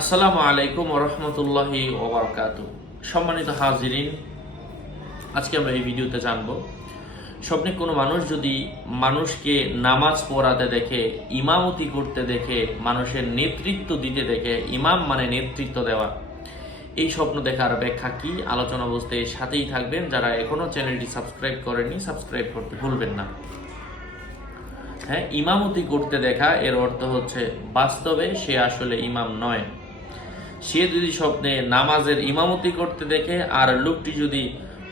আসসালামু আলাইকুম রহমতুল্লাহি ওবরকাত সম্মানিত হাজিরিন, আজকে আমরা এই ভিডিওতে জানব, স্বপ্নে কোনো মানুষ যদি মানুষকে নামাজ পড়াতে দেখে, ইমামতি করতে দেখে, মানুষের নেতৃত্ব দিতে দেখে, ইমাম মানে নেতৃত্ব দেওয়া, এই স্বপ্ন দেখার ব্যাখ্যা কি? আলোচনা বুঝতে সাথেই থাকবেন। যারা এখনও চ্যানেলটি সাবস্ক্রাইব করেননি, সাবস্ক্রাইব করতে ভুলবেন না। হ্যাঁ ইমামতি করতে দেখা এর অর্থ হচ্ছে বাস্তবে সে আসলে ইমাম নয়। সে যদি স্বপ্নে নামাজের ইমামতি করতে দেখে আর লোকটি যদি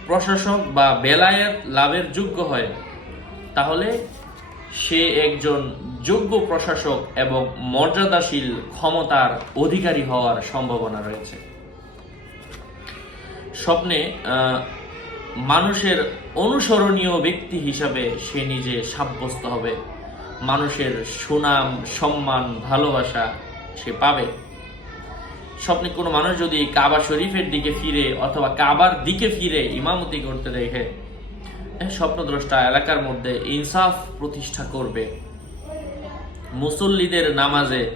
প্রশাসক বা বেলায়েত লাভের যোগ্য হয়, তাহলে সে একজন যোগ্য প্রশাসক এবং মর্যাদাশীল ক্ষমতার অধিকারী হওয়ার সম্ভাবনা রয়েছে। স্বপ্নে মানুষের অনুসরণীয় ব্যক্তি হিসাবে সে নিজে সাব্যস্ত হবে। মানুষের সুনাম, সম্মান, ভালোবাসা সে পাবে। স্বপ্নে কোনো মানুষ যদি কাবা শরীফের দিকে ফিরে অথবা কাবার দিকে ফিরে ইমামতি করতে দেখে স্বপ্নদ্রষ্টা এলাকার মধ্যে ইনসাফ প্রতিষ্ঠা করবে। মুসল্লিদের নামাজে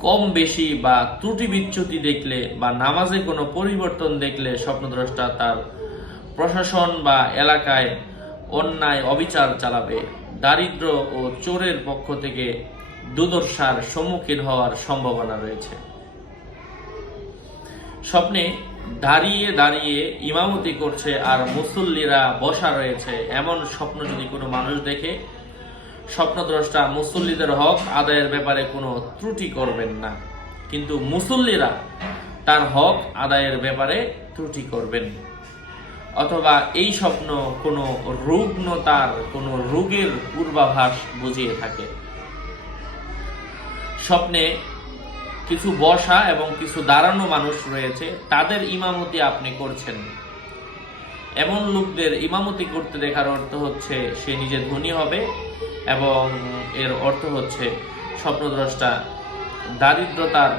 কম বেশি বা ত্রুটি বিচ্যুতি দেখলে বা নামাজে কোনো পরিবর্তন দেখলে স্বপ্নদ্রষ্টা তার প্রশাসন বা এলাকায় অন্যায় অবিচার চালাবে। দারিদ্র ও চোরের পক্ষ থেকে দুর্দশার সম্মুখীন হওয়ার সম্ভাবনা রয়েছে। স্বপ্নে দাঁড়িয়ে দাঁড়িয়ে ইমামতি করছে আর মুসল্লিরা বসা রয়েছে। এমন স্বপ্ন যদি কোনো মানুষ দেখে, স্বপ্নদ্রষ্টা মুসল্লিদের হক আদায়ের ব্যাপারে কোনো ত্রুটি করবেন না। কিন্তু মুসল্লিরা তার হক আদায়ের ব্যাপারে ত্রুটি করবেন। অথবা এই স্বপ্ন কোনো রুগ্নতার কোনো রোগের পূর্বাভাস বুঝিয়ে থাকে। স্বপ্নে কিছু বসা এবং কিছু দাঁড়ানো মানুষ রয়েছে, তাদের ইমামতি আপনি করছেন। এমন লোকদের ইমামতি করতে দেখার অর্থ হচ্ছে সে নিজে ধনী হবে এবং এর অর্থ হচ্ছে স্বপ্নদ্রষ্টা দারিদ্রতার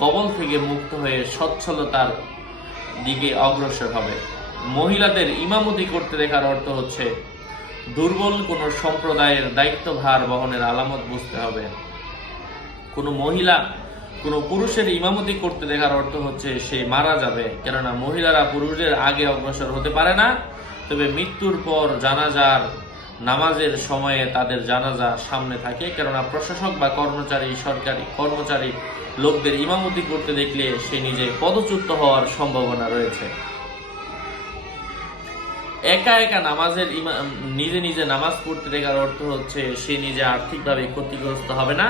কবল থেকে মুক্ত হয়ে সচ্ছলতার দিকে অগ্রসর হবে। মহিলাদের ইমামতি করতে দেখার অর্থ হচ্ছে দুর্বল কোনো সম্প্রদায়ের দায়িত্বভার বহনের আলামত বুঝতে হবে। কোনো মহিলা কোনো পুরুষের ইমামতি করতে দেখার অর্থ হচ্ছে সে মারা যাবে। কেননা মহিলারা পুরুষের আগে অগ্রসর হতে পারে না, তবে মৃত্যুর পর জানাজার নামাজের সময়ে তাদের জানাজা সামনে থাকে। কেননা প্রশাসক বা কর্মচারী, সরকারি কর্মচারী লোকদের ইমামতি করতে দেখলে সে নিজে পদচ্যুত হওয়ার সম্ভাবনা রয়েছে। একা একা নামাজের নিজে নিজে নামাজ পড়তে দেখার অর্থ হচ্ছে সে নিজে আর্থিকভাবে ক্ষতিগ্রস্ত হবে না।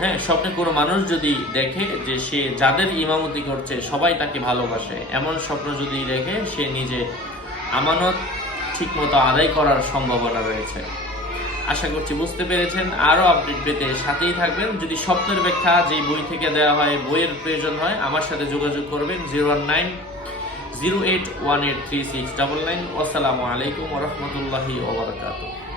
হ্যাঁ স্বপ্নে কোনো মানুষ যদি দেখে যে সে যাদের ইমামতি করছে, সবাই তাকে ভালোবাসে, এমন স্বপ্ন যদি দেখে, সে নিজে আমানত ঠিকমতো আদায় করার সম্ভাবনা রয়েছে। আশা করছি বুঝতে পেরেছেন। আরও আপডেট পেতে সাথেই থাকবেন। যদি স্বপ্নের ব্যাখ্যা যে বই থেকে দেওয়া হয়, বইয়ের প্রয়োজন হয়, আমার সাথে যোগাযোগ করবেন zero one nine zero eight one eight three six double nine. আসসালামু আলাইকুম রহমতুল্লাহি ওবরাকাতুহ